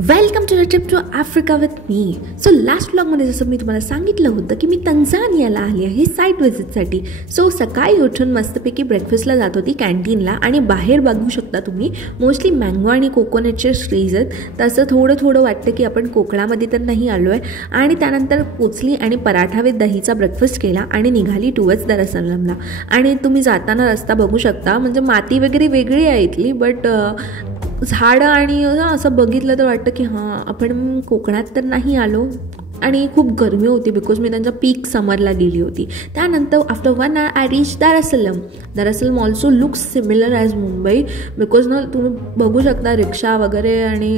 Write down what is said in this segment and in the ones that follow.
Welcome to the trip to Africa with me. So last व्लॉगमध्ये जसं मी तुम्हाला सांगितलं होतं की मी तंझानियाला आली आहे साईट व्हिजिटसाठी. सो सकाळी उठून मस्तपैकी ब्रेकफास्टला जात होती कॅन्टीनला आणि बाहेर बघू शकता तुम्ही मोस्टली मँगो आणि कोकोनटचे ट्रीज आहेत. तसं थोडं थोडं वाटतं की आपण कोकणामध्ये तर नाही आलो आहे. आणि त्यानंतर पोचली आणि पराठा विथ दहीचा ब्रेकफास्ट केला आणि निघाली टुवर्ड्स दर अस सलामला. आणि तुम्ही जाताना रस्ता बघू शकता, म्हणजे माती वगैरे वेगळी आहे इथली, बट झाडं आणि असं बघितलं तर वाटतं की हां आपण कोकणात तर नाही आलो. आणि खूप गरमी होती बिकॉज मी त्यांच्या पीक समरला गेली होती. त्यानंतर आफ्टर 1 hour आय रीच दार एस सलाम. दार एस सलाम also looks similar as Mumbai because ना तुम्ही बघू शकता रिक्षा वगैरे आणि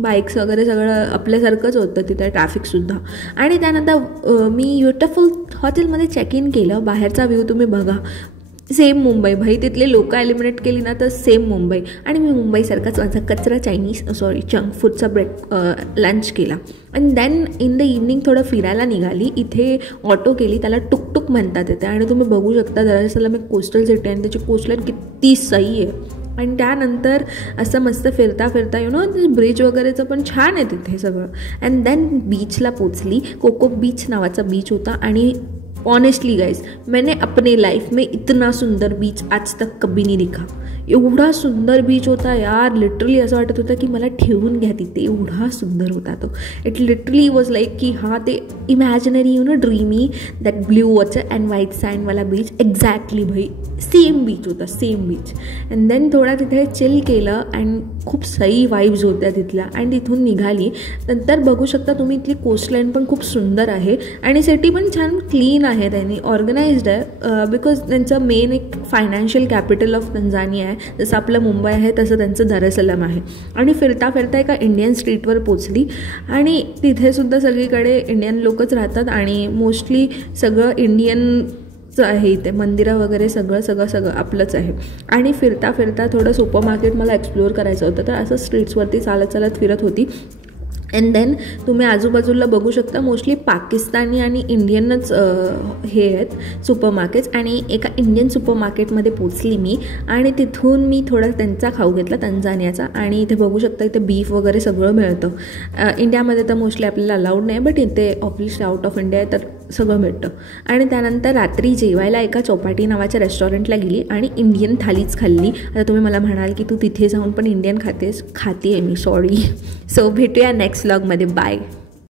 बाईक्स वगैरे सगळं आपल्यासारखंच होतं तिथे, ट्रॅफिकसुद्धा. आणि त्यानंतर मी ब्युटिफुल हॉटेलमध्ये चेक इन केलं. बाहेरचा व्ह्यू तुम्ही बघा, सेम मुंबई. भाई तिथले लोक एलिमिनेट केली ना तर सेम मुंबई. आणि मी मुंबईसारखाच माझा कचरा जंक फूडचा लंच केला. आणि देन इन द इव्हनिंग थोडं फिरायला निघाली. इथे ऑटो केली, त्याला टुकटुक म्हणतात येते. आणि तुम्ही बघू शकता दरअसल मी कोस्टल सिटी आणि त्याची कोस्टलाईन किती सही आहे. आणि त्यानंतर असं मस्त फिरता ब्रिज वगैरेचं पण छान आहे तिथे सगळं. अँड देन बीचला पोचली. कोको बीच नावाचा बीच होता. आणि ऑनेस्टली गाइज, मैंने अपने लाइफ में इतना सुंदर बीच आज तक कभी नहीं दिखा. एवढा सुंदर बीच होता यार, लिटरली असं वाटत होतं की मला ठेवून घ्या तिथे, एवढा सुंदर होता तो. इट लिटरली वॉज लाईक की हा ते imaginary dreamy that blue water and white सँडवाला बीच. एक्झॅक्टली भाई सेम बीच होता, सेम बीच. अँड देन थोडा तिथे चिल केलं अँड खूप सही वाईब्स होत्या तिथल्या. आणि तिथून निघाली. नंतर बघू शकता तुम्ही इथली कोस्टलाईन पण खूप सुंदर आहे आणि सिटी पण छान क्लीन आहे, त्यांनी ऑर्गनाइज्ड आहे. बिकॉज त्यांचं मेन एक फायनान्शियल कॅपिटल ऑफ तंझानिया आहे. जसं आपलं मुंबई आहे तसं त्यांचं दर एस सलाम आहे. आणि फिरता फिरता एका इंडियन स्ट्रीटवर पोचली आणि तिथेसुद्धा सगळीकडे इंडियन लोकच राहतात आणि मोस्टली सगळं इंडियनचं आहे इथे. मंदिरं वगैरे सगळं आपलंच आहे. आणि फिरता फिरता थोडं सुपर मार्केट मला एक्सप्लोअर करायचं होतं, तर असं स्ट्रीट्सवरती चालत फिरत होती. अँड देन तुम्ही आजूबाजूला बघू शकता मोस्टली पाकिस्तानी आणि इंडियनच हे आहेत सुपर मार्केट्स. आणि एका इंडियन सुपर मार्केटमध्ये पोचली मी आणि तिथून मी थोडा त्यांचा खाऊ घेतला तंझानियाचा. आणि इथे बघू शकता इथे बीफ वगैरे सगळं मिळतं. इंडियामध्ये तर मोस्टली आपल्याला अलाउड नाही, बट इथे ऑब्वियसली आउट ऑफ इंडिया आहे तर सगळं मिळतं. आणि त्यानंतर रात्री जेवायला एका चौपाटी नावाच्या रेस्टॉरंटला गेली आणि इंडियन थालीच खाल्ली. आता तुम्ही मला म्हणाल की तू तिथे जाऊन पण इंडियन खाते आहे मी, सॉरी. सो भेटूया नेक्स्ट व्लॉगमध्ये. बाय.